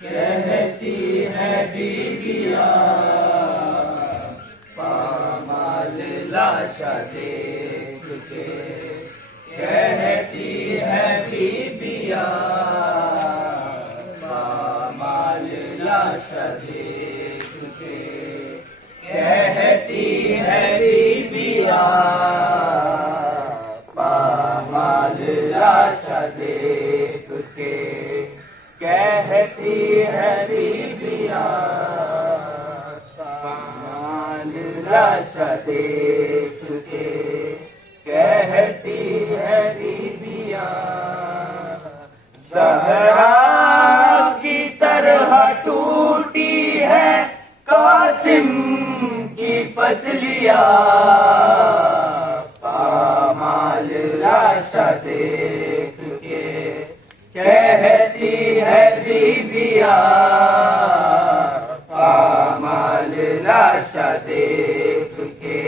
کہتی ہے بیویاں پامال لاشا دیکھ کے، کہتی ہے بیویاں پامال لاشا دیکھ کے، کہتی ہے بیویاں پامال لاشا دیکھ کے، کہتی ہے بیویاں پامال لاشا دیکھ کے، کہتی ہے بیویاں زہرا کی طرح ٹوٹی ہے قاسم کی پسلیاں، پامال لاشا دیکھ کے، کہتی ہے بیویاں پامال لاشا دیکھ کے،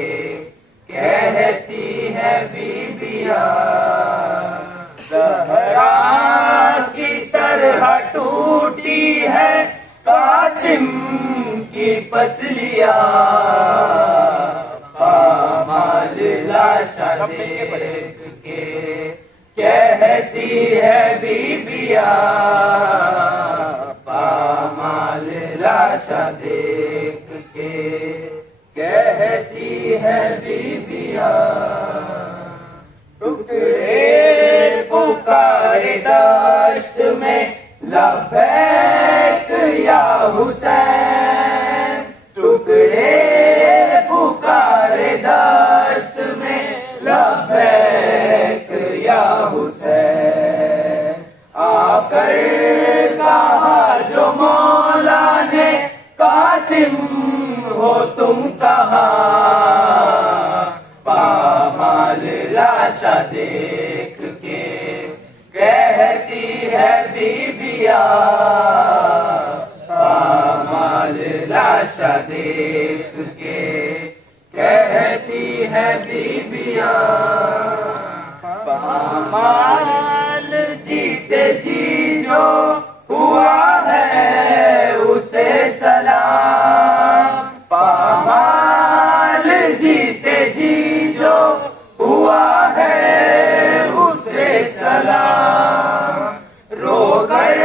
کہتی ہے بیویاں زہرا کی طرح ٹوٹی ہے قاسم کی پسلیاں، پامال لاشا دیکھ کے، کہتی ہے بیویاں پامال لاشا دیکھ کے، کہتی ہے بیویاں ٹکڑے پکارے دشت میں لبیک یا حسین، ٹکڑے پکارے دشت میں لبیک یا حسین، آ کر کہا جو مولا نے قاسم ہو تم کہاں، پامال لاشا دیکھ کے، کہتی ہے بیویاں پامال لاشا دیکھ کے، کہتی ہے بیویاں پامال جیتے جی جو ہوا ہے اسے سلام، پامال جیتے جی جو ہوا ہے اسے سلام، رو کر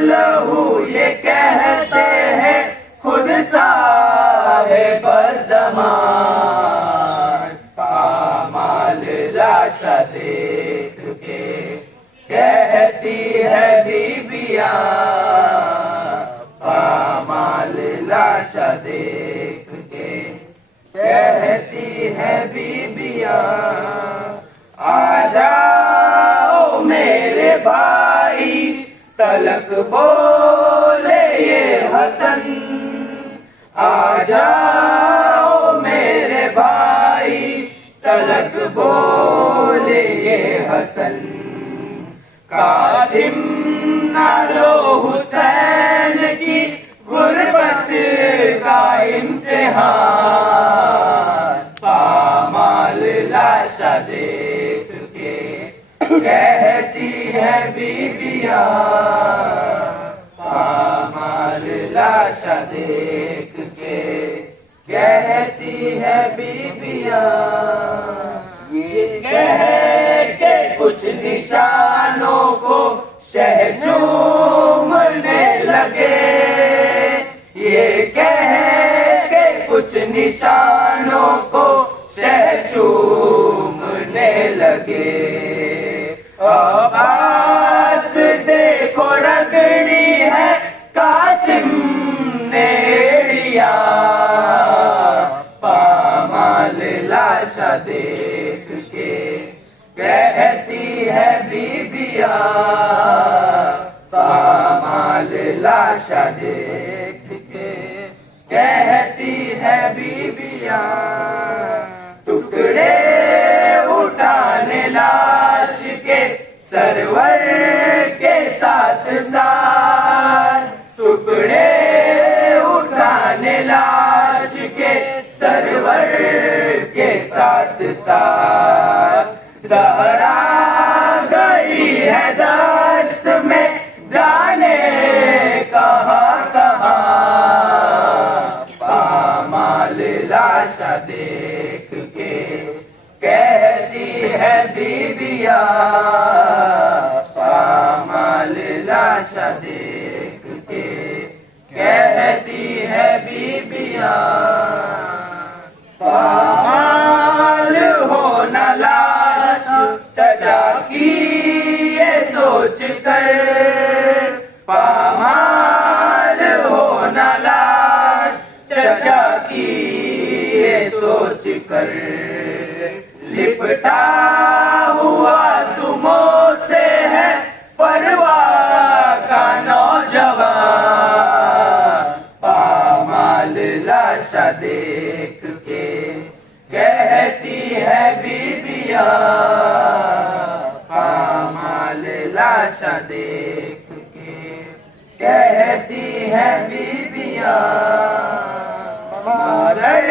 لہو یہ کہتے ہیں خود صاحب زمان، پامال لاشا دیکھ کے، کہتی ہے بیویاں پامال لاشا دیکھ کے، کہتی ہے بیویاں آ جاؤ میرے بھائی تلک بولے یہ حسن، آ جاؤ میرے بھائی تلک بولے یہ حسن، قاسم نہ لو حسین کی غربت کا امتحان، پامال لاشا دیکھ کے، کہتی ہے بیویاں پامال لاشا دیکھ کے، کہتی ہے بیویاں یہ کہہ کے کچھ نشانوں کو شہ چومنے لگے، یہ کہہ کے کچھ نشانوں کو شہ چومنے لگے، عباس دیکھو رگڑی ہے قاسم نے ایڑیاں، پامال لاشا دیکھ کے، کہتی ہے بیویاں پامال لاشا دیکھ کے، کہتی ہے بیویاں ٹکڑے اٹھانے لاش کے سرور کے ساتھ ساتھ، ٹکڑے اٹھانے لاش کے سرور کے ساتھ ساتھ، زہرا گئی ہے دشت میں جانے کا دیکھ کے کہتی ہے بیویاں، پامال لاشا دیکھ کے کہتی ہے بیویاں، پامال ہو نہ لاش چچا کی یہ سوچ کر، پامال ہو نہ لاش چچا کی یہ سوچ کر، لپٹا ہوا سمو سے ہے فروا کا نوجوان، پامال لاشا دیکھ کے کہتی ہے بیویاں، پامال لاشا دیکھ کے کہتی ہے بیویاں، مادر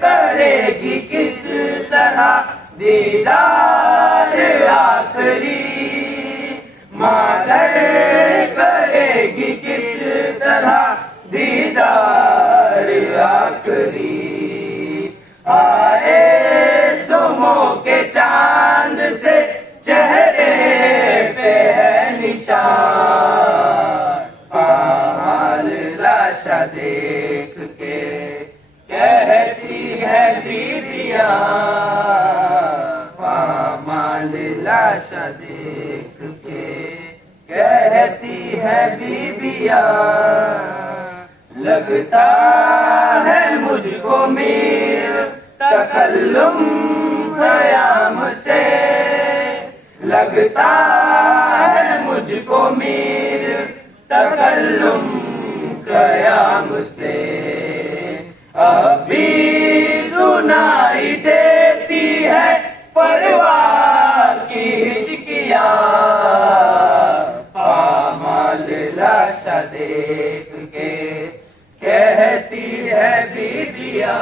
کرے گی کس طرح دیدار آخری، مادر کرے گی کس طرح دیدار آخری، آئے سمو کے چاند سے چہرے پہ ہے نشان، پامال لاشا دیکھ کے کہتی ہے بیویاں، پامال لاشا دیکھ کے کہتی ہے بیویاں، لگتا ہے مجھ کو میر تکلم قیام سے، لگتا ہے مجھ کو میر تکلم قیام سے، ابھی سنائی دیتی ہے فروا کی ہچکیاں، پامال لاشا دیکھ کے کہتی ہے بیویاں،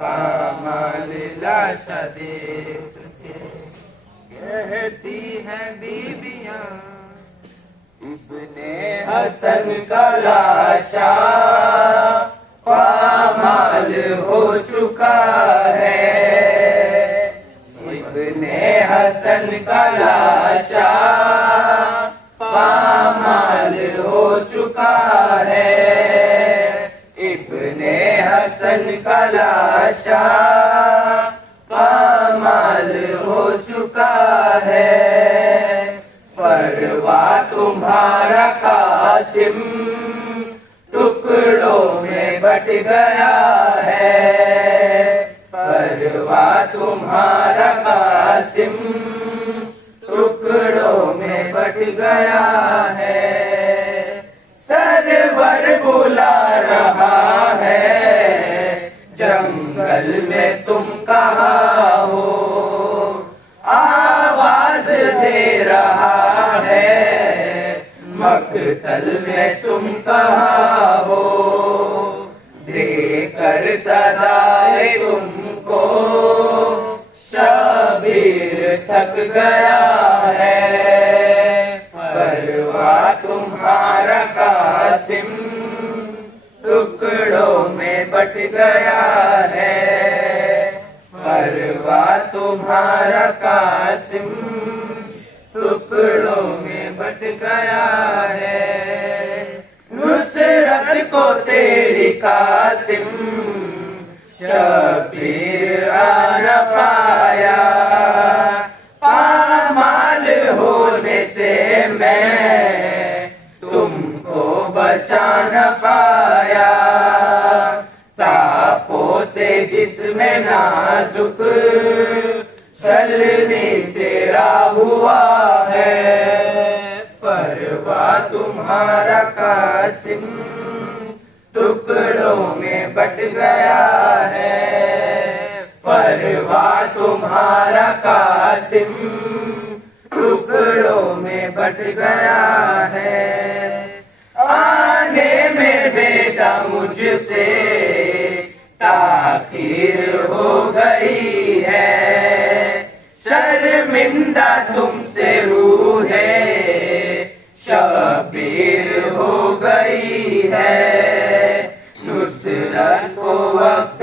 پامال لاشا دیکھ کے کہتی ہے بیویاں، ابن حسن کا لاشا پامال ہو چکا ہے، ابن حسن کا لاشا پامال ہو چکا ہے، ابن حسن کا لاشا پامال ہو چکا ہے، فروا تمہارا قاسم ٹکڑوں میں بٹ گیا ہے، فروا تمہارا قاسم ٹکڑوں میں بٹ گیا ہے، سرور بلا رہا ہے جنگل میں تم کہاں ہو، آواز دے رہا ہے مقتل میں تم کہاں ہو، دے کر صدائے تم کو شبیر تھک گیا ہے، فروا تمہارا قاسم ٹکڑوں میں بٹ گیا ہے، فروا تمہارا قاسم ٹکڑوں میں بٹ گیا ہے، نصرت کو تیری قاسم شبیر آ نہ پایا، پامال ہونے سے میں تم کو بچا نہ پایا، تاپوں سے جسم نازک چلنے تیرا ہوا ہے، فروا تمہارا قاسم ٹکڑوں میں بٹ گیا ہے، فروا تمہارا قاسم ٹکڑوں میں بٹ گیا ہے، آنے میں بیٹا مجھ سے تاخیر ہو گئی ہے، شرمندہ تم سے روح شبیر ہو گئی ہے، نصرت کو وقت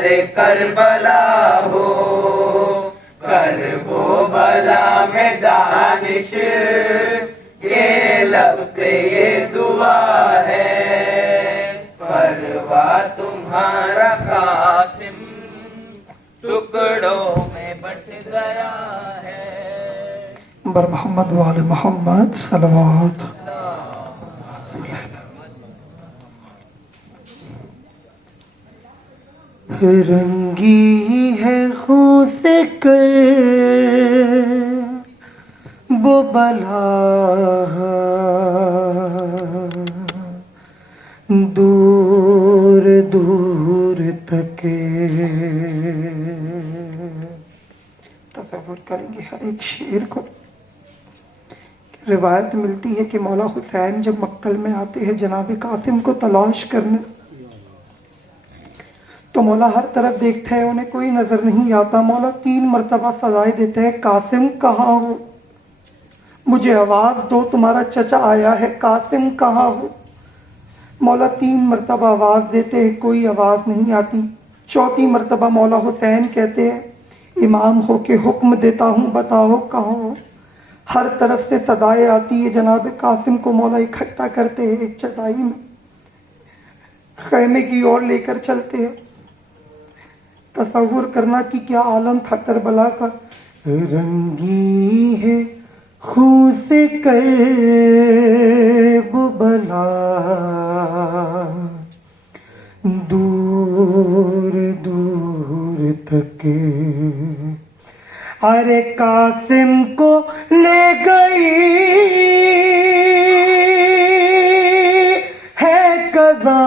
ارے کربلا ہو کرب و بلا میں دانش یہ لب پہ یہ دعا ہے پروا تمہارا قاسم ٹکڑوں میں بٹ گیا ہے بر محمد وآل محمد صلوات رنگی ہے خون سے کر وہ بلا دور دور تک تصور کریں گے ہر ایک شعر کو. روایت ملتی ہے کہ مولا حسین جب مقتل میں آتے ہیں جناب قاسم کو تلاش کرنے تو مولا ہر طرف دیکھتے ہیں انہیں کوئی نظر نہیں آتا. مولا 3 مرتبہ سزائے دیتے ہیں قاسم کہاں ہو مجھے آواز دو تمہارا چچا آیا ہے قاسم کہاں ہو. مولا 3 مرتبہ آواز دیتے ہیں کوئی آواز نہیں آتی. 4تھی مرتبہ مولا حسین کہتے ہیں امام ہو کے حکم دیتا ہوں بتاؤ کہاں ہو. ہر طرف سے صدائیں آتی ہے. جناب قاسم کو مولا اکٹھا کرتے ہیں ایک چٹائی میں خیمے کی اور لے کر چلتے ہیں. تصور کرنا کہ کیا عالم تھا کربلا کا. رنگی ہے خون سے کرب بلا دور دور تک ارے قاسم کو لے گئی ہے قضا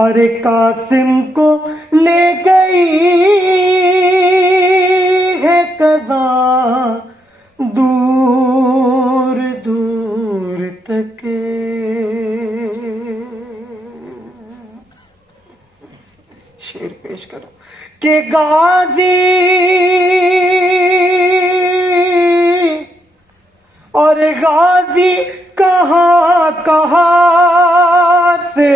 ارے قاسم کو لے گئی ہے قضا دور دور تک. شعر پیش کرو کہ غازی اور غازی کہاں کہاں سے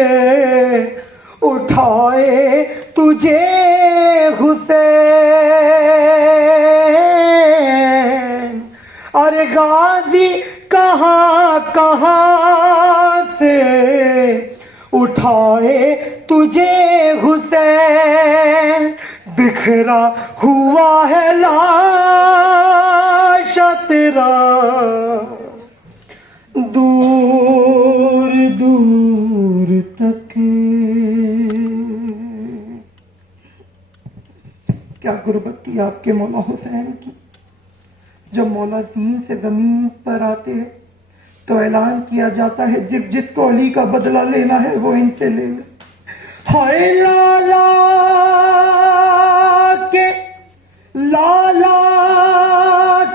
اٹھائے تجھے حسین اور غازی کہاں کہاں سے اٹھائے تجھے حسین. بکھرا ہوا ہے لاش تیرا دور دور تک. کیا غربت تھی آپ کے مولا حسین کی. جب مولا زین سے زمین پر آتے ہیں تو اعلان کیا جاتا ہے جس جس کو علی کا بدلہ لینا ہے وہ ان سے لے لے. ہائے لالا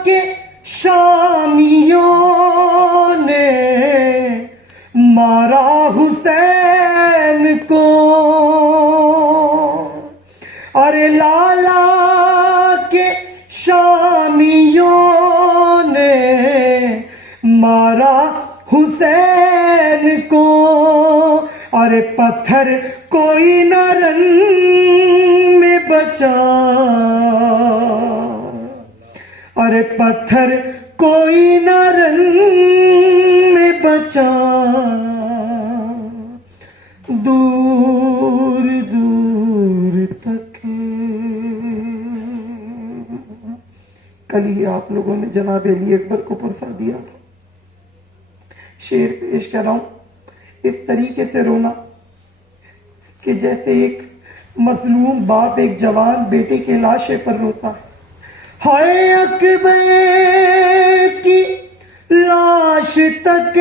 کے شامیوں نے مارا حسین کو. ارے لالا کے شامیوں نے مارا حسین کو. ارے پتھر کوئی نہ رن میں بچا ارے پتھر کوئی نہ رن میں بچا دور دور تک. کل ہی آپ لوگوں نے جناب علی اکبر کو پرسا دیا تھا. شعر پیش کر رہا ہوں اس طریقے سے رونا کہ جیسے ایک مظلوم باپ ایک جوان بیٹے کے لاشے پر روتا ہے. ہائے اکبر کی لاش تک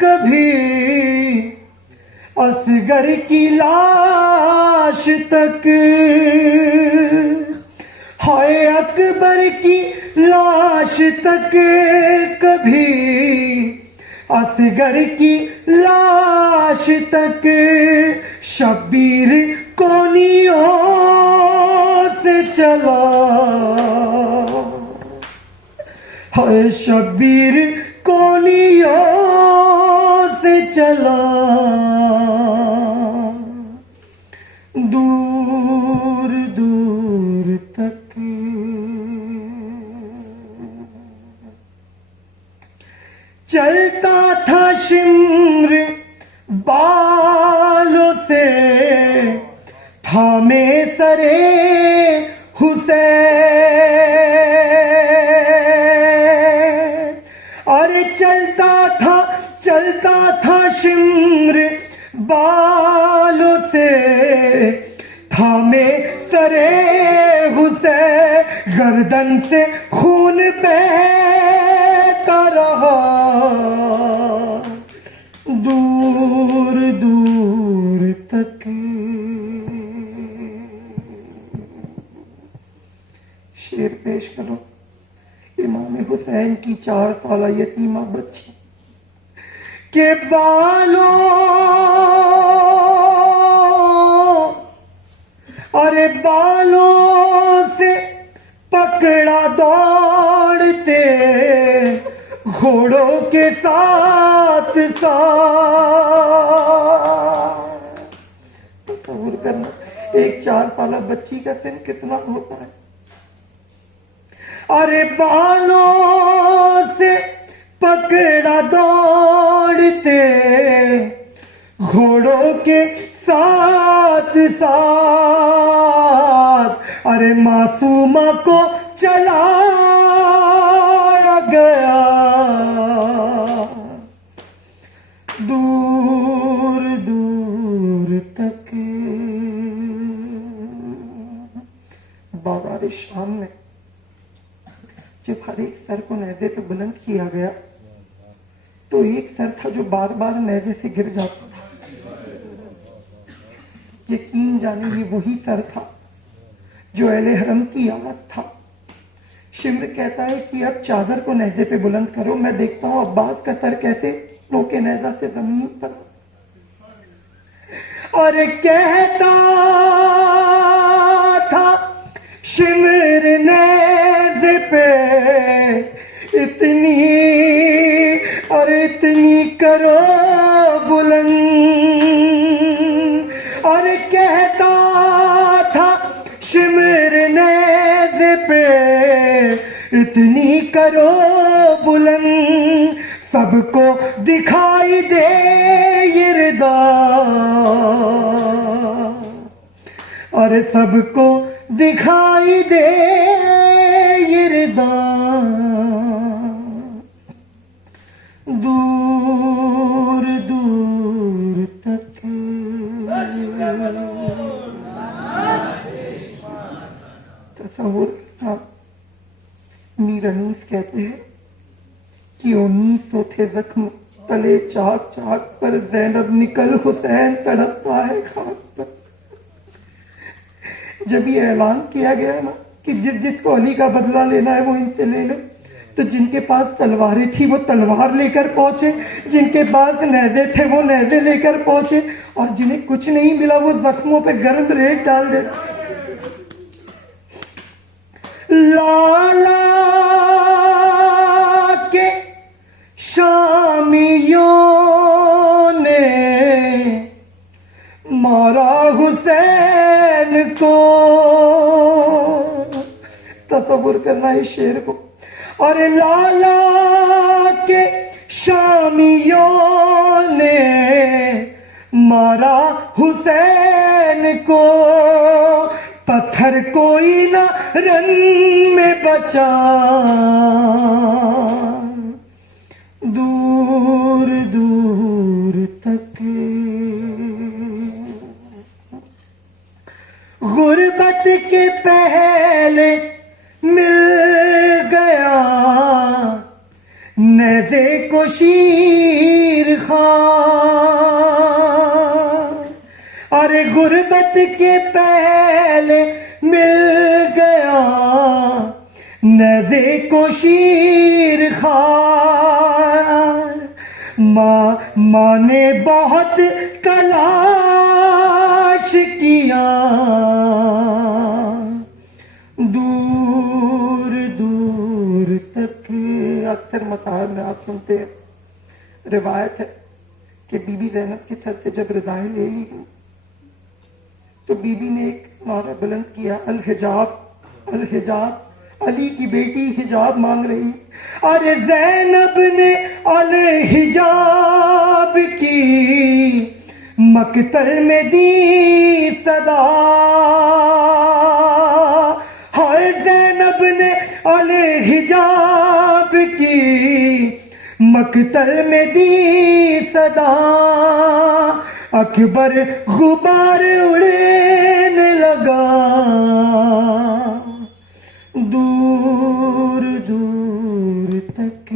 کبھی اصغر کی لاش تک ہائے اکبر کی لاش تک کبھی اصغر کی لاش تک شبیر کونیوں سے چلا ہائے شبیر کونیوں سے چلا حسین، اور چلتا تھا شمر بالوں سے، تھامے سرے حسین، گردن سے خون بہتا رہا، دور دور تک۔ شعر پیش کرو امام حسین کی 4 سالہ یتیمہ بچی کے بالوں، ارے بالوں سے پکڑا دوڑتے گھوڑوں کے ساتھ ساتھ۔ تصور کرنا ایک 4 سالہ بچی کا سن کتنا ہوتا ہے۔ ارے بالوں سے پکڑا دوڑتے گھوڑوں کے ساتھ ساتھ، ارے معصومہ کو چلایا گیا دور دور تک۔ بازار شام میں جب ہر ایک سر کو نیزے پہ بلند کیا گیا تو ایک سر تھا جو بار بار نیزے سے گر جاتا تھا۔ یقین جانے یہ وہی سر تھا جو اہل حرم کی آواز تھا۔ شمر کہتا ہے کہ اب چادر کو نیزے پہ بلند کرو، میں دیکھتا ہوں عباس کا سر کیسے روکے نیزہ سے زمین پر۔ اور کہتا تھا شمر نیزے پہ اتنی کرو بلند، اور کہتا تھا شمر نیزے پہ اتنی کرو بلند، سب کو دکھائی دے یہ ردا، اور سب کو دکھائی دے یہ ردا، دور دور تک۔ تصور کرنا، میر انیس کہتے ہیں کہ 1900 تھے زخم تلے چاک چاک پر، زینب نکل حسین تڑپتا ہے خاک پر۔ جب یہ اعلان کیا گیا نا کہ جس کو علی کا بدلہ لینا ہے وہ ان سے لے لے، تو جن کے پاس تلواریں تھی وہ تلوار لے کر پہنچے، جن کے پاس نیزے تھے وہ نیزے لے کر پہنچے، اور جنہیں کچھ نہیں ملا وہ زخموں پہ گرم ریت ڈال دے۔ لالا کے شامیوں نے مارا حسین کو، تصور کرنا اس شعر کو۔ اور لالا کے شامیوں نے مارا حسین کو، پتھر کوئی نہ رن میں بچا، دور دور تک۔ غربت کے پہلے مل گیا نیزے کو شیر خان، اور غربت کے پہلے مل گیا نیزے کو شیر خان، ماں نے بہت تلاش کیا، دور دور تک۔ اکثر مصاحب میں آپ سنتے ہیں، روایت ہے کہ بی بی زینب کے سر سے جب ردائیں لے لی گئی تو بی بی نے ایک نعرہ بلند کیا، الحجاب الحجاب، علی کی بیٹی حجاب مانگ رہی۔ ارے زینب نے الحجاب کی مقتل میں دی صدا، زینب نے الحجاب کی مقتل میں دی صدا، اکبر غبار اڑنے لگا، دور دور تک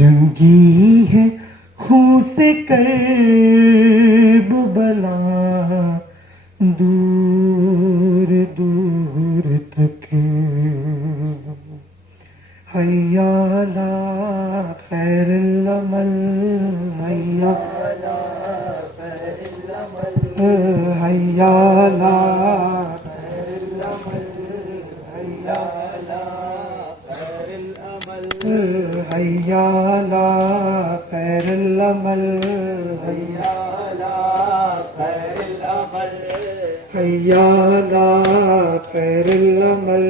رنگی ہے خون سے کرب بلا، دور دور تک حیا علی خیر العمل، حیا حیا علی حیا علی خیر العمل، حیا علی خیر العمل، حیا علی خیر العمل، حیا علی خیر العمل،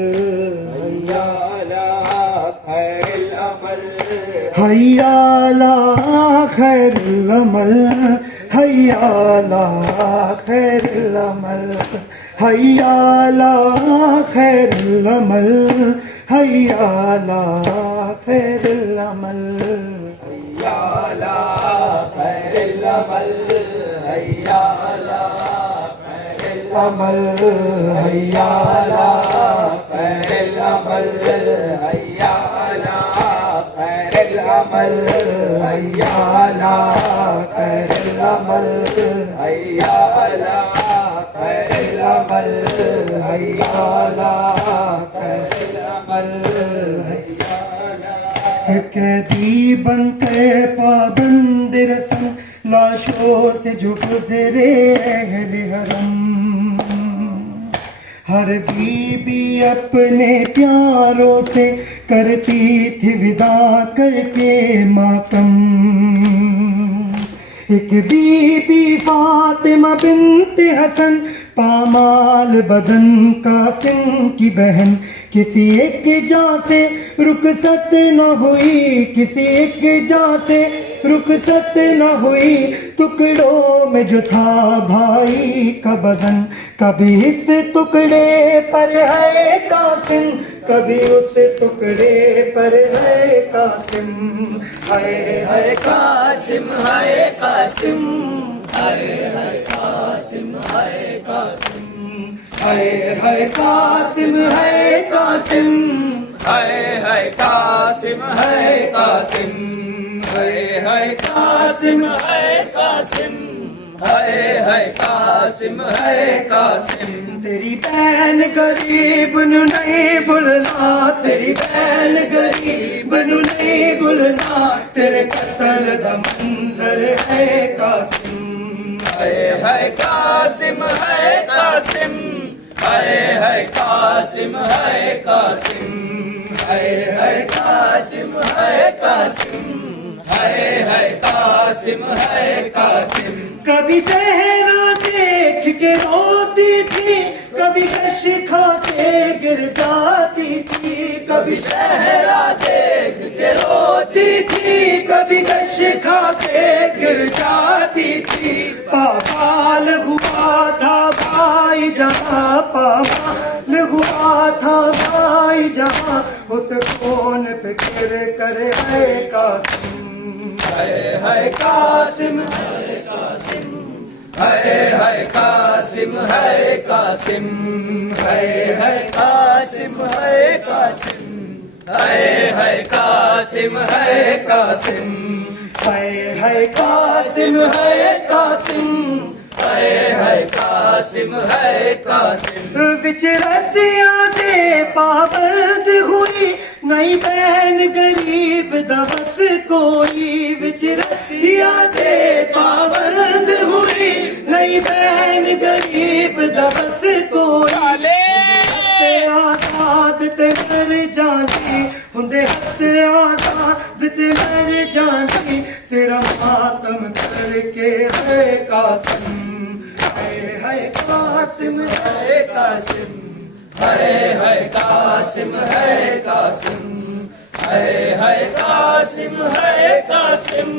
حیا علی خیر العمل، حیا علی خیر العمل، حیا علی خیر العمل، حیا علی خیر العمل، حیا علی خیر العمل، حیا علی خیر العمل، حیا علی خیر العمل، حیا علی خیر العمل، حیا علی خیر العمل، قیدی بن کر پابند رسم لاشوں سے جو گزرے اہل حرم، ہر بی بی اپنے پیاروں سے کرتی تھی وداع کر کے ماتم، ایک بی بی فاطمہ بنت حسن پامال بدن قاسم کی بہن، کسی ایک جا سے رخصت نہ ہوئی، کسی ایک جا سے رخصت نہ ہوئی، ٹکڑوں میں جو تھا بھائی کا بدن، کبھی اس ٹکڑے پر ہے قاسم، کبھی اس ٹکڑے پر ہے قاسم، ہائے ہائے قاسم ہے قاسم، ہائے ہائے قاسم ہے قاسم، ہائے ہائے قاسم ہے قاسم، ہائے ہائے قاسم ہے قاسم، ہائے ہائے قاسم ہے قاسم، ہائے ہائے قاسم ہے قاسم، تیری بہن غریب نو نہیں بھولنا، تیری بہن غریب نو نہیں بھولنا، تیرے قتل دا منظر ہے قاسم، ہائے ہائے قاسم ہے قاسم، ہائے ہائے قاسم ہے قاسم، ہائے ہائے قاسم ہے قاسم، ہائے ہائے قاسم ہے قاسم، کبھی چہرہ دیکھ کے روتی تھی، کبھی کش کھا کے گر جاتی تھی، کبھی چہرہ دیکھ کے روتی تھی، کبھی کش کھا کے گر جاتی تھی، پامال ہوا تھا بھائی جہاں، پامال ہوا تھا بھائی جہاں، اس کون فکر کرے ہے قاسم، ہائے ہائے قاسم ہے قاسم، ہائے ہائے قاسم ہے قاسم، ہائے ہائے قاسم ہے قاسم، ہائے ہائے قاسم ہے قاسم، ہائے ہائے قاسم قاسم ہے قاسم، ہائے ہائے قاسم ہے قاسم، وچ رسیاں دے پابند ہوئی، نئی بہن غریب دا بس کوئی، وچ رسیاں دے پابند ہوئی، نئی بہن غریب دا بس کوئی، تے آزاد تے مر جاندی، ہوندے ہتھ آزاد تے مر جاندی، تیرا ماتم کر کے ہے قاسم، ہائے ہائے قاسم ہے قاسم، ہائے ہائے قاسم ہے قاسم، ہائے ہائے قاسم ہے قاسم،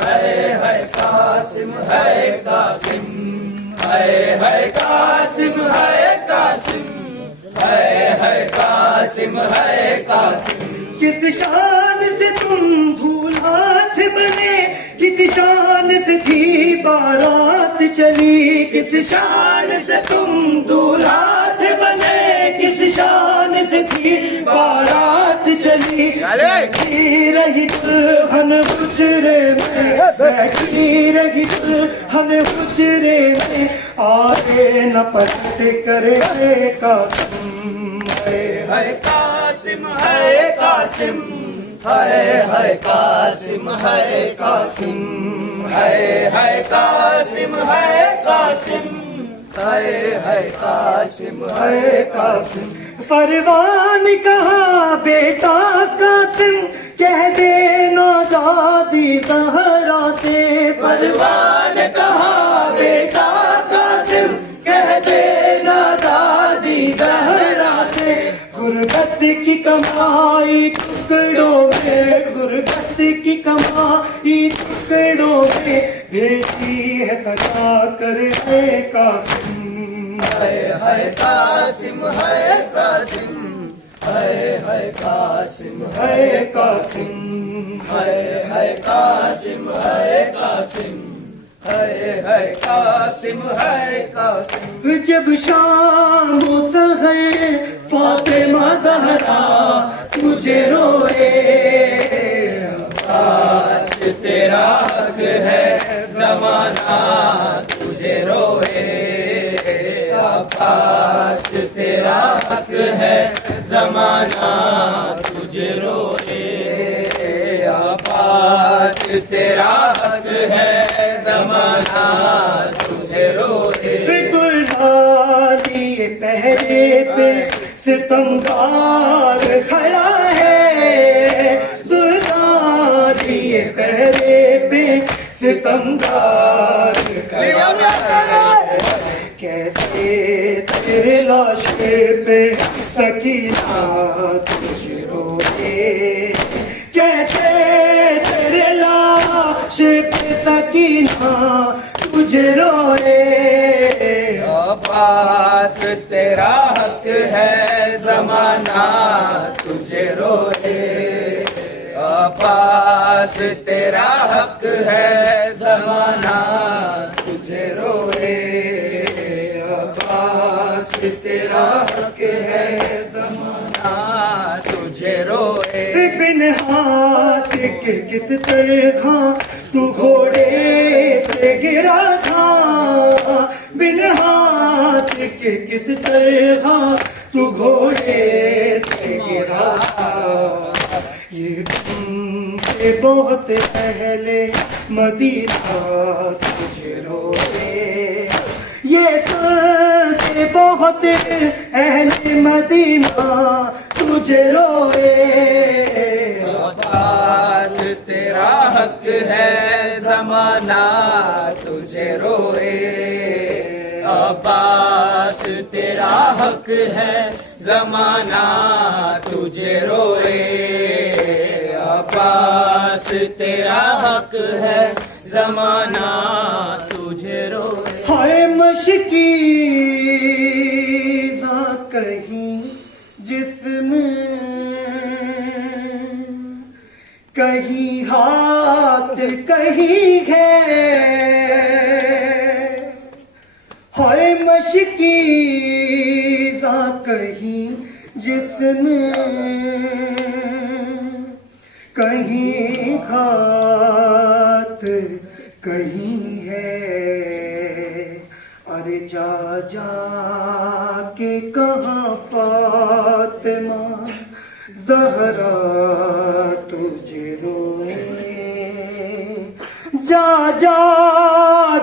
ہائے ہائے قاسم ہے قاسم، ہے قاسم ہے قاسم ہے قاسم ہے قاسم کس شان سے تم دھول ہاتھ بنے کس شان سے تھی بارات چلی کس شان سے تم دولہات بنے کس شان سے تھی بارات چلی بیٹھی رہی دلہن حجرے میں بیٹھی رہی دلہن حجرے میں آگے نہ پلٹ کرے قاسم ہے قاسم ہے قاسم ہے قاسم ہے قاسم ہے قاسم ہے قاسم ہے قاسم ہے قاسم پروان کہا بیٹا قاسم کہہ دینا دادی زہرا سے پروان کہا بیٹا قاسم کہہ دینا دادی زہرا سے غربت کی کمائی ٹکڑوں میں غربت کی کمائی ٹکڑوں میں بھیجی ہے سجا کر ہے قاسم ہے قاسم ہے قاسم ہے قاسم ہے قاسم ہے قاسم ہے قاسم ہے قاسم ہے قاسم جب شام و سحر فاطمہ زہرا تجھے روئے عباس تیرا حق ہے زمانہ تجھے روئے عباس تیرا حق ہے زمانہ تجھے روئے عباس تیرا حق ہے زمانہ تجھے روئے لیے پہرے پہ ستمگار کھڑا ہے لیے پہرے پہ ستمگار کھڑا ہے کیسے تیرے لاشے پہ سکینہ تجھ روئے کیسے تیرے لاشے پہ سکینہ تجھ روئے عباس تیرا حق ہے زمانہ تجھے روئے عباس تیرا حق ہے زمانہ تجھے روئے عباس تیرا حق ہے زمانہ تجھے روئے بن ہاتھ کے کس طرح تو گھوڑے سے گرا تھا بن ہاتھ کے کس طرح تو گھوڑے سے گرا تھا یہ تم سے بہت پہلے مدینہ تجھے روئے یہ تم سے بہت اہل مدینہ تجھے روئے عباس تیرا حق ہے زمانہ تجھے روئے عباس تیرا حق ہے زمانہ تجھے روئے عباس تیرا حق ہے زمانہ تجھے روئے ہائے مشکیزاں کہیں جسم کہیں ہاتھ کہیں ہے ہائے مشکیزاں کہیں جسم کہیں ہاتھ کہیں ہے ارے جا جا کے کہاں فاطمہ زہرا تجھے روئے جا جا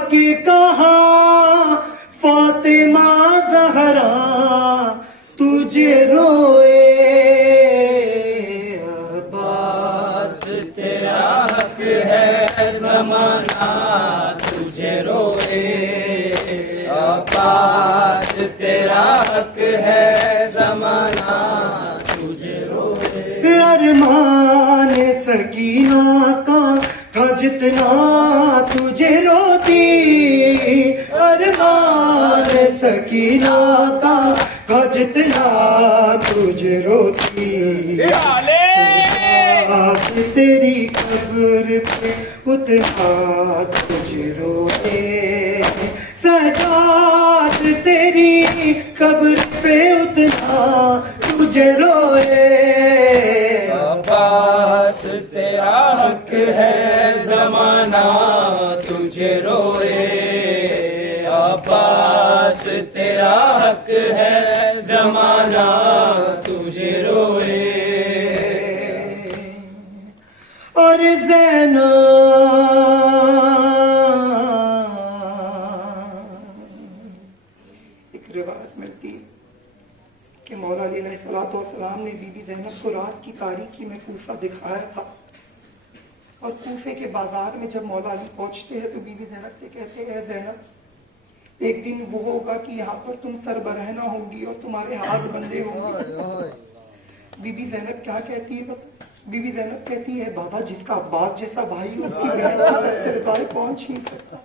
کے کہاں فاطمہ زہرا تجھے روئے عباس تیرا حق ہے زمانہ تجھے روئے عباس تیرا حق ہے زمانہ تجھے روئے ارمان سکینہ کا تھا جتنا تجھے روتی ارمان سکینہ کا تھا جتنا تجھ روتی آج تیری قبر پہ اتنا تجھ روتے سجاد تیری قبر پہ اتنا تجھ روئے عباس تیرا حق ہے زمانہ تجھے روئے عباس تیرا حق ہے زمانہ تجھے روئے اور زینب ایک روایت ملتی ہے کہ مولا علی علیہ السلام نے بی بی زینب کو رات کی تاریکی میں کوفہ دکھایا تھا اور کوفے کے بازار میں جب مولا علی پہنچتے ہیں تو بی بی زینب سے کہتے ہیں اے زینب ایک دن وہ ہوگا کہ یہاں پر تم سربرہنہ ہوگی اور تمہارے ہاتھ بندے ہوں گے بی بی زینب کیا کہتی ہے بی بی زینب کہتی ہے بابا جس کا عباس جیسا بھائی اس کی بہن کا سر سے ردائے کون چھین سکتا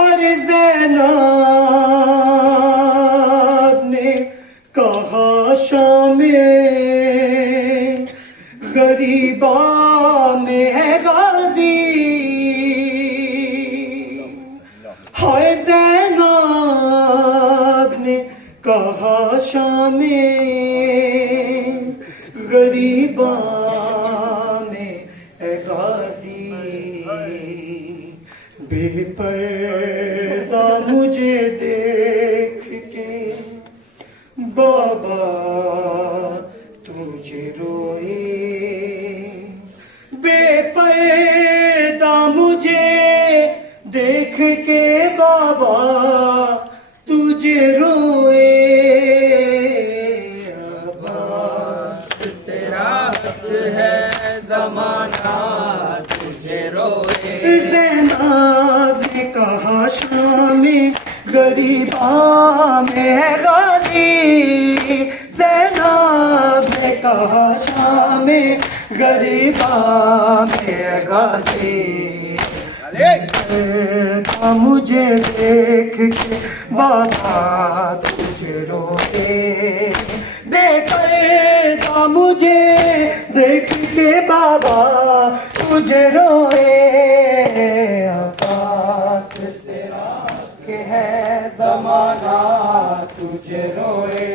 اور زینب نے کہا شام غریبا میں ہے غازی ہائے زینب نے کہا شام غریبا میں ہے غازی بے پردہ مجھے دیکھ کے بابا تجھے روئے بے پردہ مجھے دیکھ کے بابا تجھے روئے زمانہ تجھے روئے زینب نے کہا شام غریبا میں ہے غازی زینب نے کہا شام غریبا میں ہے غازی مجھے دیکھ کے بابا تجھے روئے بے پردہ مجھے دیکھ کے بابا تجھے روئے عباس تیرا کہ ہے زمانہ تجھے روئے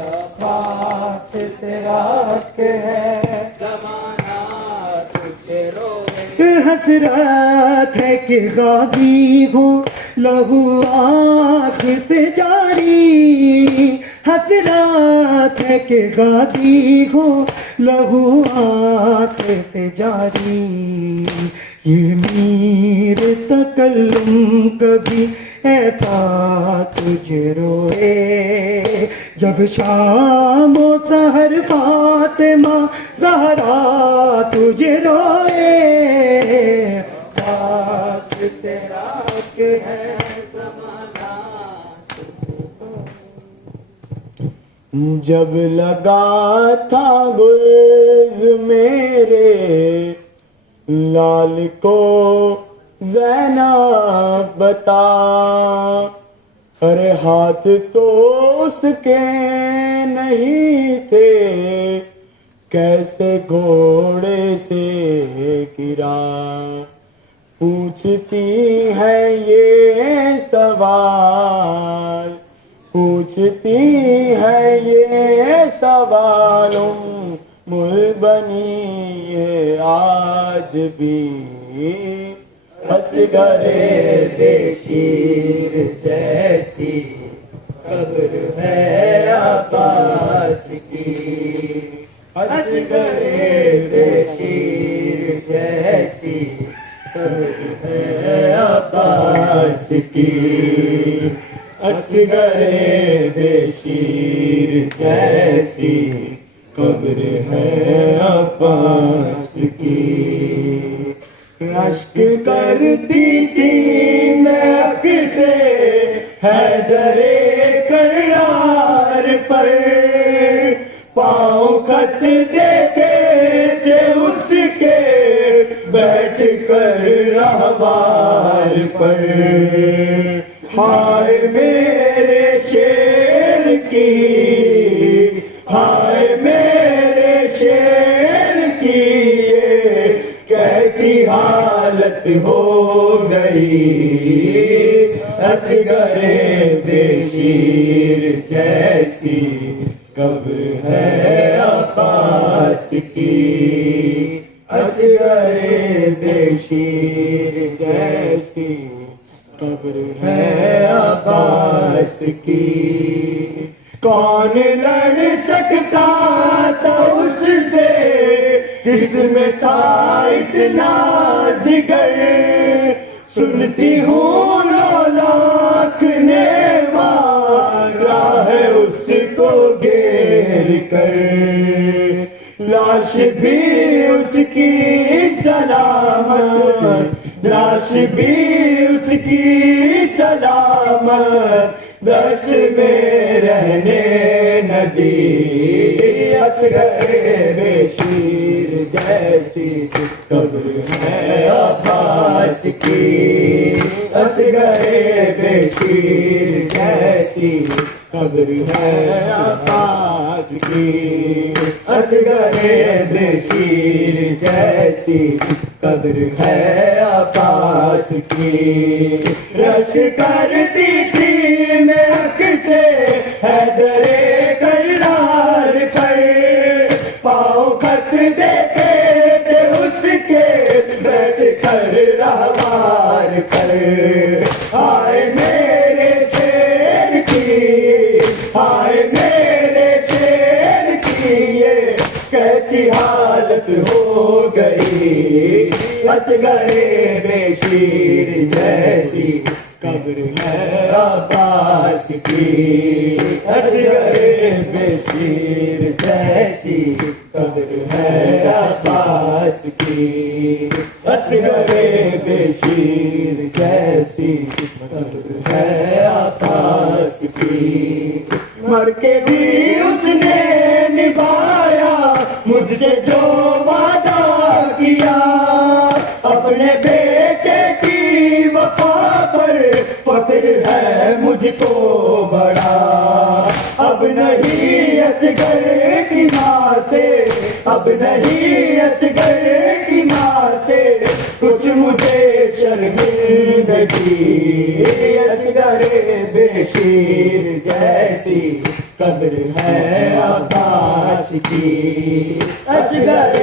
عباس تیرا کہ ہے زمانہ تجھے روئے حسرت ہے کہ غازی ہوں لہو آنکھ سے جاری حسرت ہے کہ غازی ہوں لہو آنکھ سے جاری یہ میر تکلم کبھی ایسا تجھے روئے جب شام و سحر فاطمہ زہرا تجھے روئے پاس تیرا کہ ہے زمانہ جب لگا تھا گلز میرے لال کو زینب بتا ارے ہاتھ تو اس کے نہیں تھے کیسے گھوڑے سے گرا پوچھتی ہے یہ سوال پوچھتی ہے یہ سوال مل بنی ہے آج بھی اصغر بے شیر جیسی قبر ہے عباس کی اصغر بے شیر جیسی قبر ہے عباس کی اصغر بے شیر جیسی قبر ہے عباس کی اشک کرتی تھی نک سے حیدر کرار پر پاؤں خط دیتے تھے اس کے بیٹھ کر رہوار پر ہائے میرے شیر کی، ہائے میرے شیر کی یہ کیسی حالت ہو گئی، اصغر بے شیر جیسی قبر ہے عباس کی، اصغر بے شیر جیسی قبر ہے عباس کی۔ کون لڑ سکتا تھا اس سے، کس میں تھا اتنا جگر، سنتی ہوں 9 لاکھ نے مارا ہے اس کو گھیر کر، لاش بھی اس کی سلامت، لاش بھی اس کی سلامت دشت میں رہنے نہ دی، اصغر بے شیر جیسی قبر ہے عباس کی، اصغر بے شیر جیسی قبر ہے عباس کی، اصغر بے شیر جیسی قبر ہے عباس کی۔ رش کرتی تھی محک سے حیدر کرار پر، پاؤں خط دیتے تھے اس کے بیٹھ کر رہوار پر، ہائے میرے شیر کی، ہائے میرے شیر کی یہ کیسی حالت ہو گئی، اصغر بے شیر جیسی قبر ہے عباس کی، اصغر بے شیر جیسی قبر ہے عباس کی، اصغر بے شیر جیسی قبر ہے عباس کی۔ مر کے بھی اس نے نبھایا مجھ سے جو وعدہ کیا، اپنے بیٹے کی وفا پر فخر ہے مجھ کو بڑا، اب نہیں اصغر کی ماں سے، اب نہیں اصغر کی ماں سے کچھ مجھے شرمندگی، اصغر بے شیر جیسی قبر ہے عباس کی، اصغر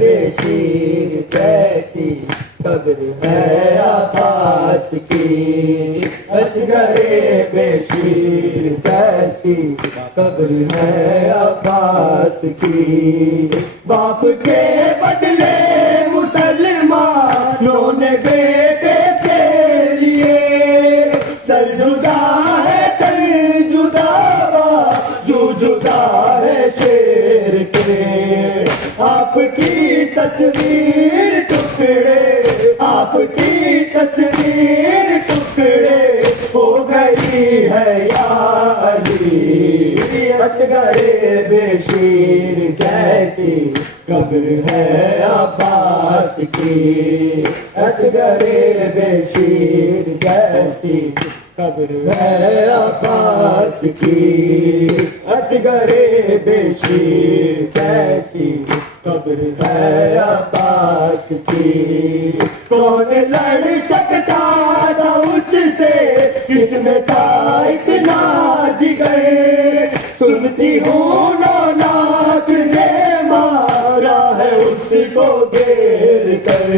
بے شیر جیسی قبر ہے عباس کی، اصغر بے شیر جیسی قبر ہے عباس کی۔ باپ کے بدلے مسلمانوں نے بیٹے سے لیے، سر جدا ہے تن جدا بازو جدا ہے شیر کے، آپ کی تصویر ٹکڑے، آپ کی تصویر ٹکڑے ہو گئی ہے یا علی، اصغر بے شیر جیسی قبر ہے عباس کی، اصغر بے شیر جیسی قبر ہے عباس کی، اصغر بے شیر جیسی قبر ہے عباس کی۔ کون لڑ سکتا تھا اس سے، کس میں تھا اتنا جگر، سنتی ہوں 9 لاکھ نے مارا ہے اس کو گھیر کر،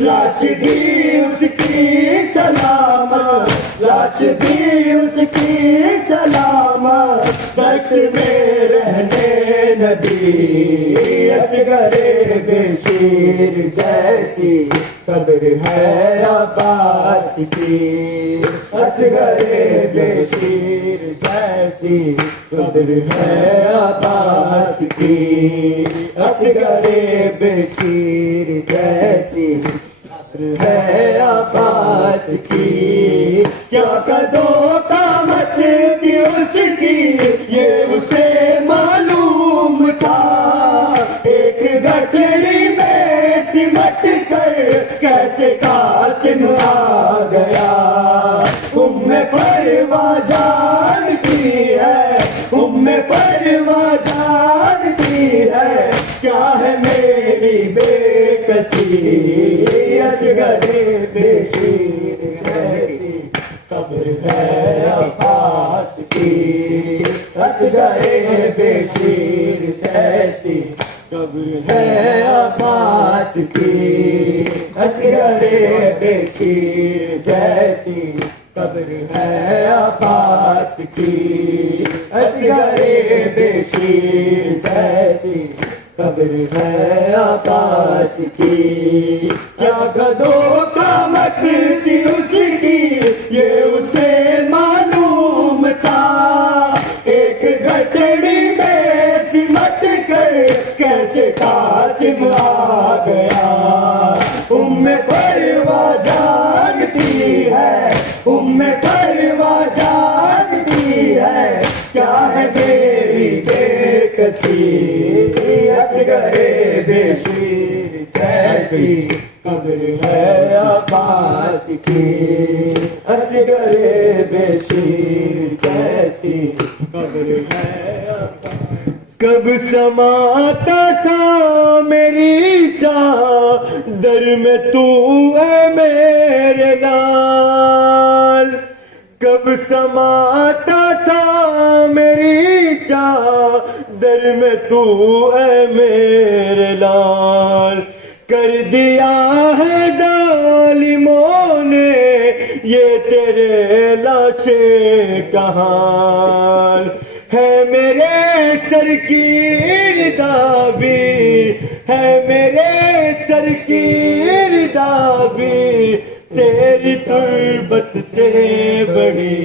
لاش بھی اس کی سلامت، لاش بھی اس کی سلامت دشت میں رہنے نہ دی، اصغر بے شیر جیسی قبر ہے عباس کی، اصغر بے شیر جیسی قبر ہے عباس کی، اصغر بے شیر جیسی قبر ہے عباس کی۔ کیا قدوں قامت تھی اس کی یہ اسے معلوم تھا، ایک گٹڑی میں سمٹ کر کیسے قاسم آ گیا، کی اصغر بشیر جیسی قبر ہے عباس کی اصغر بشیر جیسی قبر ہے عباس کی اصغر بشیر جیسی قبر ہے عباس کی کیا گدوں کا مکر تھی اس کی یہ اسے معلوم تھا ایک گٹڑی میں سمٹ کر کیسے قاسم آ گیا پروا جانتی ہے جانتی ہے کیا ہے میری بے کسی اصغر بشیر جیسی قبر ہے عباس کی اصغر بشیر جیسی قبر ہے عباس کب سماتا تھا میری چادر میں تو اے میرے لال کب سماتا تھا میری چادر میں تو اے میرے لال کر دیا ہے ظالموں نے یہ تیرے لاشے کا حال ہے میرے سر کی ردا بھی ہے میرے سر کی ردا بھی تیری تربت سے بڑی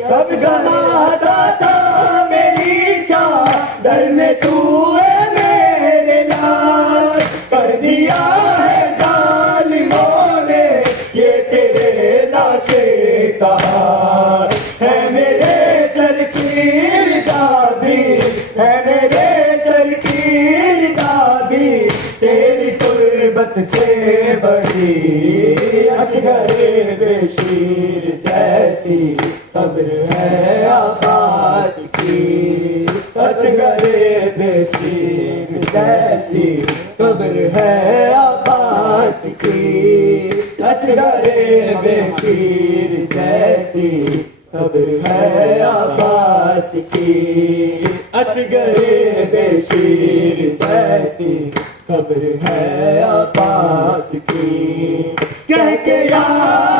کب سماتا تھا میری چادر میں تو ہے میرے لال کر دیا ہے ظالموں نے یہ تیرے لاشے کا حال ہے میرے سر کی ردا بھی ہے میرے سر کی ردا بھی تیری تربت سے بڑی اصغر بشیر جیسی قبر ہے عباس کی اصغر بشیر جیسی قبر ہے عباس کی اصغر بشیر جیسی قبر ہے عباس کی اصغر بشیر جیسی قبر ہے عباس کی کہہ کے یا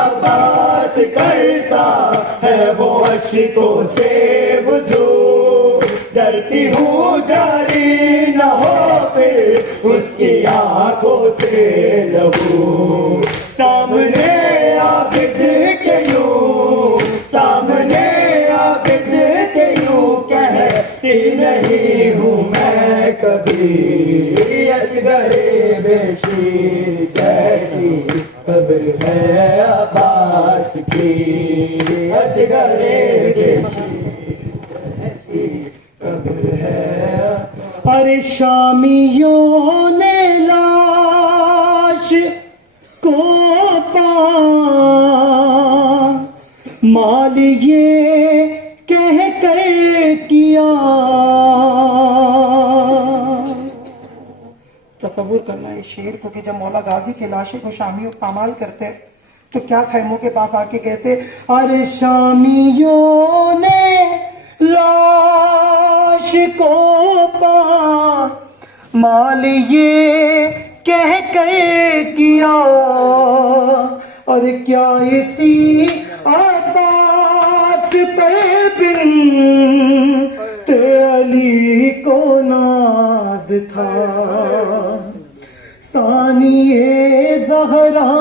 عباس کرتا ہے وہ اشکوں سے وضو ڈرتی ہوں جاری نہ ہو پھر اس کی آنکھوں سے لہو سامنے عابد کے یوں سامنے عابد کے یوں کہتی نہیں ہوں میں کبھی اصغر بشیر جیسی قبر ہے عباس کی اصغر بشیر جیسی قبر ہے ارے شامیوں نے لاش کو پا مال یہ کہہ کر کیا تصور کرنا ہے شعر کو کہ جب مولا غازی کے لاشے کو شامیوں پامال کرتے تو کیا خیموں کے پاس آ کے کہتے ارے شامیوں نے لاش کو پا مال یہ کہہ کر کیا اور کیا اسی عباس پر بنت علی کو ناز تھا ثانی زہرا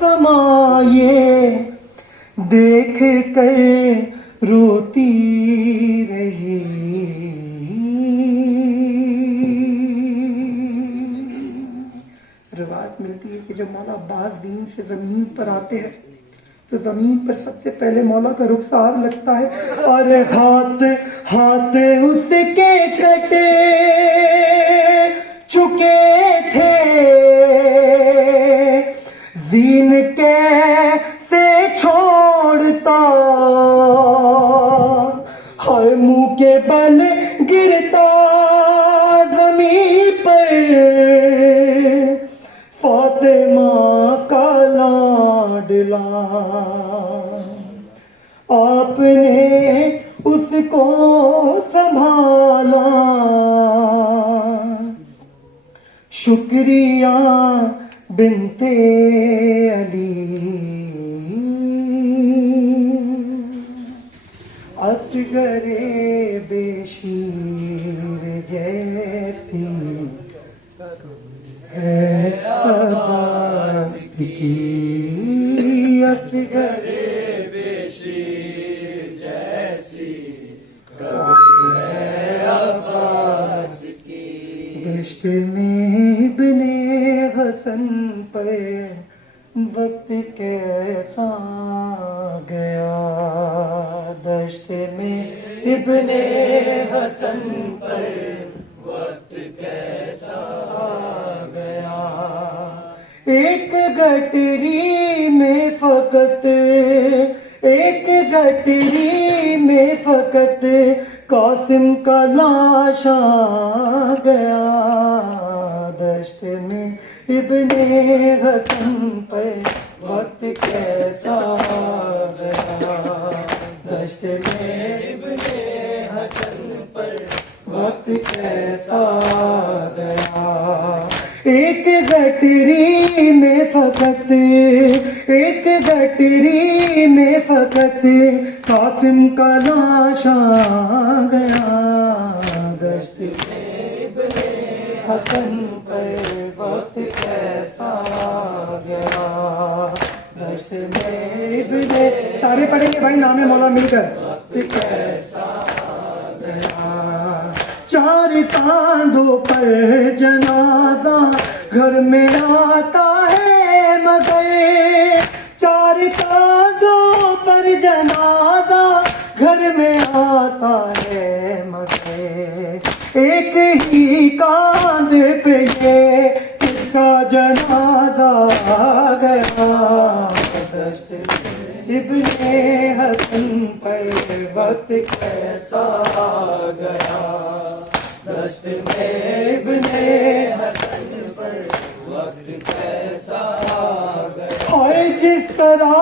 سمائے دیکھ کر روتی رہی روایت ملتی ہے کہ جب مولا عباس دین سے زمین پر آتے ہیں تو زمین پر سب سے پہلے مولا کا رخسار لگتا ہے اور ہاتھ اس کے کٹے چکے تھے زین کیسے چھوڑتا ہر منہ کے بل گرتا زمین پر فاطمہ کا لاڈلا آپ نے کو سنبھالا، شکریہ بنتے علی، اصغر بے شیر جیسی ہے عباس کی، اصغر بے شیر جیسی عباس کی، دشت میں ابن حسن پر وقت کیسا گیا، دشت میں ابن حسن پر وقت کیسا گیا، ایک گٹری میں فقط، ایک گٹری میں فقط قاسم کا لاش آ گیا، دشت میں ابن حسن پر وقت کیسا گیا، دشت میں ابن حسن پر وقت کیسا گیا، ایک گٹری میں فقط، ایک گٹری میں فقط قاسم کا لاش آ گیا، دشت میں ابن حسن پر وقت کیسا گیا، دشت میں ابن، سارے پڑھیں گے بھائی نام مولا مل کر، وقت کیسا گیا، چار کاندھوں پر جنازہ گھر میں آتا ہے مگر، چار کاندھوں پر جنازہ گھر میں آتا ہے مگر، ایک ہی کاندھ پہ یہ کس کا جنازہ آ گیا، دشت ابن حسن پر وقت کیسا گیا، دشت میں ابن حسن پر وقت کیسا گیا، ہائے جس طرح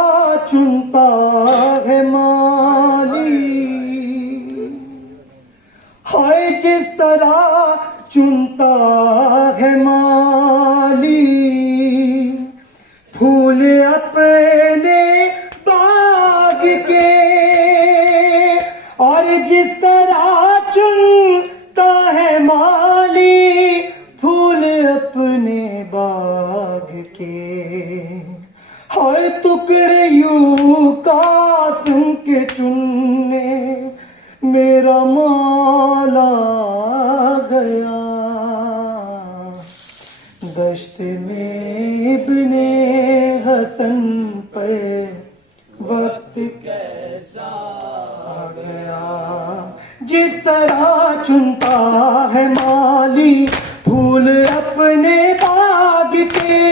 چنتا ہے مالی، ہائے جس طرح چنتا ہے مالی، پھول اپنے باغ کے، اور جس طرح چنتا ہے مالی پھول اپنے باغ کے، ہائے ٹکڑے یوں قاسم کے چننے میرا مولا گیا، دشت میں ابن حسن پر وقت کیسا گیا، جس طرح چنتا ہے مالی پھول اپنے باغ کے،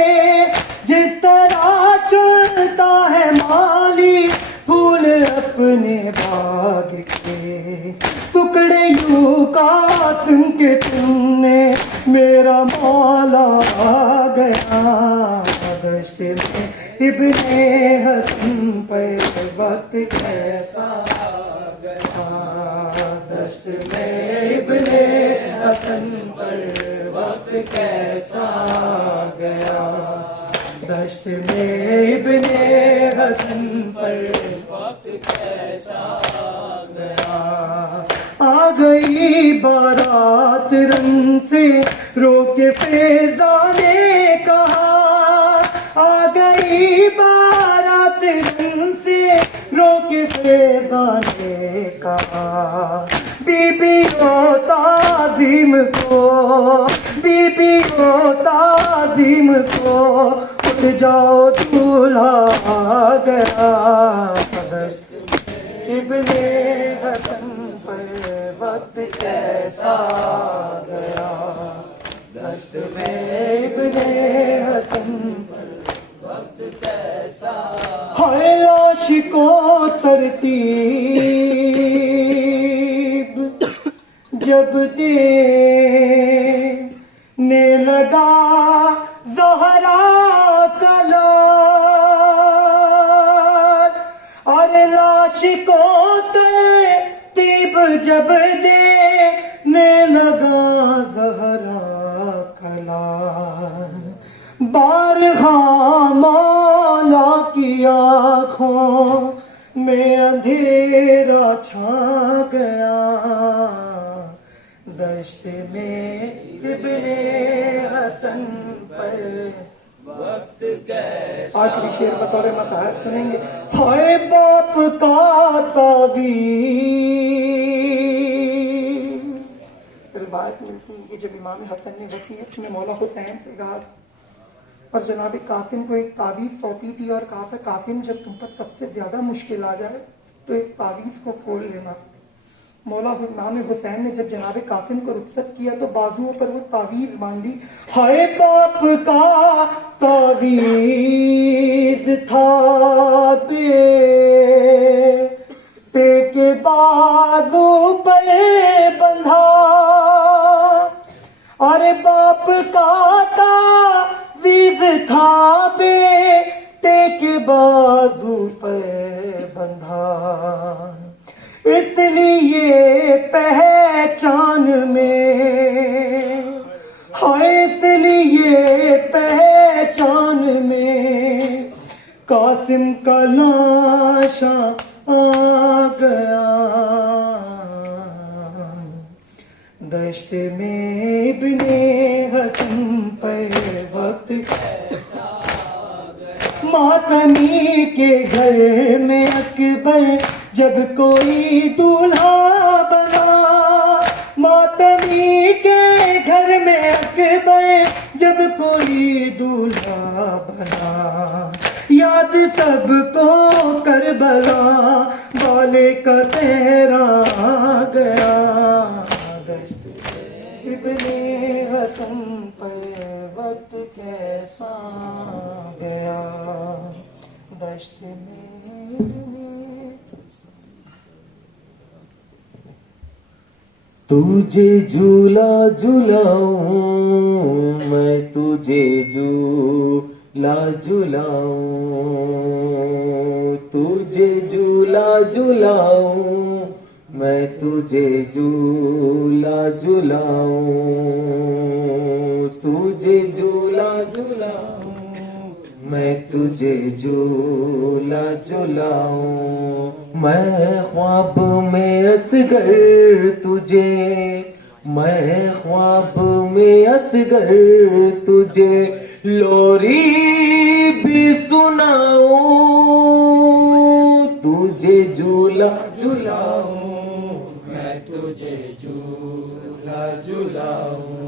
جس طرح چنتا ہے مالی پھول اپنے باغ کے، ٹکڑے یوں قاسم کے چننے میرا مولا آ گیا، دشت میں ابن حسن پر وقت کیسا گیا، دشت میں ابن حسن پر وقت کیسا گیا، دشت میں ابن حسن پر وقت کیسا گیا، آ گئی بارات رن سے رو کے فیضا نے کہا، آ گئی بارات رن سے رو کے فیضا نے کہا، بی بی کو تعظیم کو، بی بی کو تعظیم کو، اٹھ جاؤ دولہا آ گیا، ابن حسن پر وقت کیسا گیا، دشت میں ابن حسن پر وقت کیسا، ہائے لاش کو ترتیب جب دینے لگا زہرا کا لال، اور لاش کو ترتیب جب دینے لگا زہرا کلا، بارہا مولا کی آنکھوں میں اندھیرا چھا گیا، دشت میں ابن حسن پر وقت کیسا آخری شعر بطور مصاحب سنیں گے۔ ہائے باپ کا تعویذ، روایت ملتی ہے کہ جب امام حسن نے وصیت میں مولا حسین سے کہا اور جناب قاسم کو ایک تعویذ سونپی تھی اور کہا تھا قاسم جب تم پر سب سے زیادہ مشکل آ جائے تو اس تعویذ کو کھول لینا، مولا امام حسین نے جب جناب قاسم کو رخصت کیا تو بازوؤں پر وہ تعویذ باندھی۔ ہائے باپ کا تعویذ تھا بیٹے کے بازو پر بندھا، ارے باپ کا تعویذ تھا بیٹے کے بازو پر بندھا، اس لیے پہچان میں، ہائے اس لیے پہچان میں قاسم کا لاشا آ گیا، دشت میں ابن حسن پر وقت ماتمی کے گھر میں اکبر جب کوئی دولہا بنا، ماتمی کے گھر میں اکبر جب کوئی دولہا بنا، یاد سب کو کربلا والے کا تیرا آ گیا، دشت ابن حسن پر وقت کیسا گیا، دشت میں تجھے جھولا جھلاؤں میں، تجھے جھولا جھلاؤں، تجھے جھولا جھلاؤں میں، تجھے جھولا جھلاؤں، تجھے جھولا جھلاؤں میں، تجھے جھولا جھلاؤں، میں خواب میں اصغر تجھے، میں خواب میں اصغر تجھے لوری بھی سناؤں، تجھے جھولا جھلاؤں میں تجھے جھولا جھلاؤں،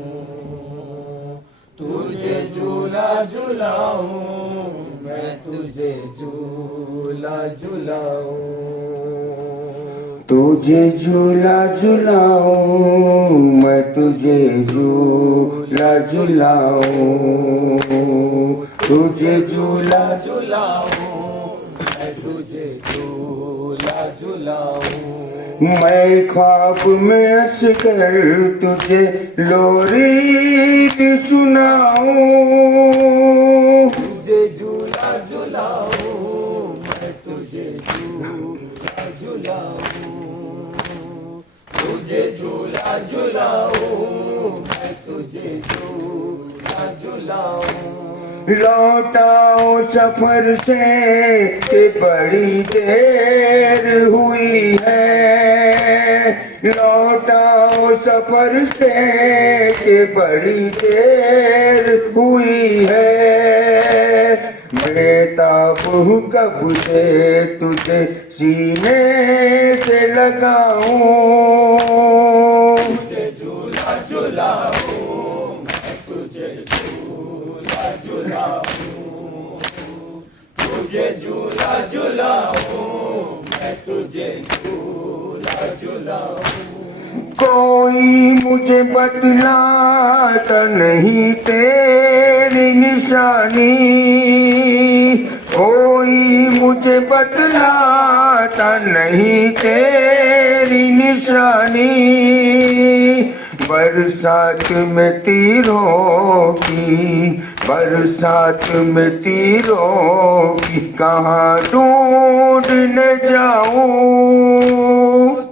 تجھے جھولا جھلاؤں میں تجھے جھولا جھلاؤں، تجھے جھولا جھلاؤں میں، تجھے جھولا جھلاؤں، تجھے جھولا جھلاؤں میں تجھے جھولا جھلاؤں، میں خواب میں اصغر تجھے لوری بھی سناؤں، تجھے جھولا جھلاؤں میں تجھے جھولا جھلاؤں، تجھے جھولا جھلاؤں میں تجھے جھولا جھلاؤں، لوٹاؤ سفر سے کہ بڑی دیر ہوئی ہے، لوٹاؤ سفر سے کہ بڑی دیر ہوئی ہے، بےتاب ہوں کب سے تجھے سینے سے لگاؤں، تجھے جھولا جھلاؤں میں تجھے جھولا جھلاؤں، تجھے جھولا جھلاؤں میں تجھے جھولا جھلاؤں، کوئی مجھے بتلاتا نہیں تیری نشانی، کوئی مجھے بتلاتا نہیں تیری نشانی، برسات میں تیروں کی، برسات میں تیروں کی کہاں ڈھونڈنے جاؤں،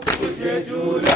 تجھے جھولا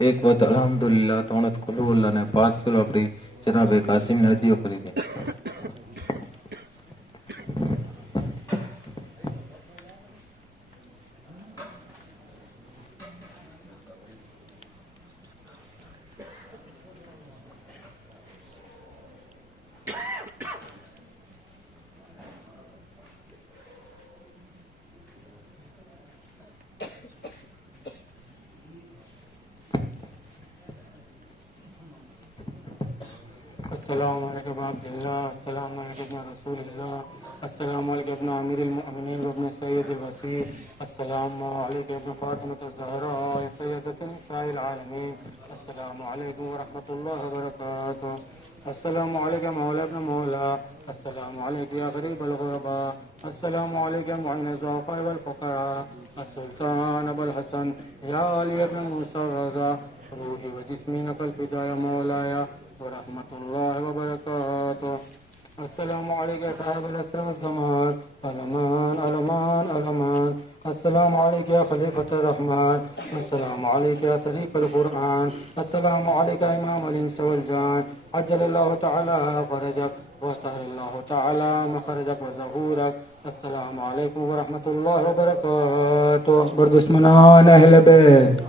ایک وقت الحمدللہ توڑت قلو اللہ نے پاک سلو اپری جناب قاسم نے ہدیو کری گئے السلام علیکم عبد اللہ السلام علیکم رسول اللہ السلام علیکم ابن امیر المؤمنین وابن سید الوسیع السلام علیکم ابن فاطمة الزہراء سیدۃ نساء العالمین السلام علیکم ورحمۃ اللہ وبرکاتہ السلام علیکم مولا ابن مولا السلام علیکم یا غریب الغرباء السلام علیکم معین الضعفاء والفقراء السلطان ابو الحسن یا علی ابن موسیٰ الرضا روحی و جسمی نقل فدا یا مولایا ورحمۃ اللہ وبرکاتہ السلام علیکم صاحب العصر والزمان علمان علمان علمان السلام علیکم یا خلیفۃ الرحمن السلام علیکم یا صدیق القرآن السلام علیکم امام الانس والجان عجل اللہ تعالی فرجک وسهل اللہ تعالی مخرجک وظہورک السلام علیکم ورحمۃ اللہ وبرکاتہ بردسمنان اہل بیت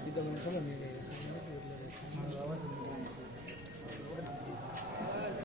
Itu